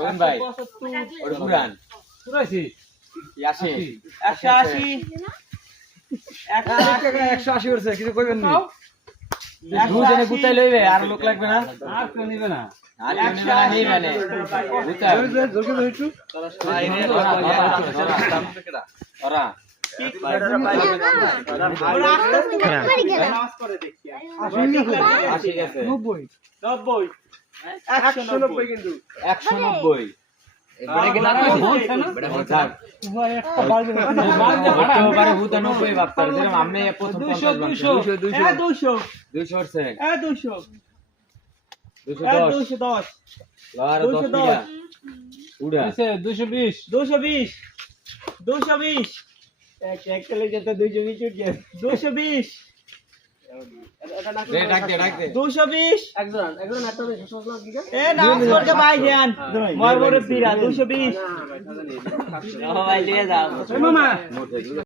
রহিম ভাই ওর পুরান পুরাইছি 80 180 180 করছে কিছু কইবেন নি দুজনে গুতাই লইবে আর লোক লাগবে না আর কেউ নিবে না আর নিবে না গুতাই জোরকে ধরে একটু ওরা আশি গেছে 90 190 কিন্তু 190 এবারে কি না যাক ভাই একটা বাজে এবারে হুতা 90 বাপতার যেরকম আমি প্রথম 200 200 200 হচ্ছে 200 210 210 লার 10 210 টাকা উড়া আছে 220 220 220 এক চলে যেতে 220 উঠে 220 দে ডাক দে 220 একজন হাতে সসলা দিগা এ নাম করকে ভাই দেন মই বড় পিরা 220 ভাই লিয়ে যাও মামা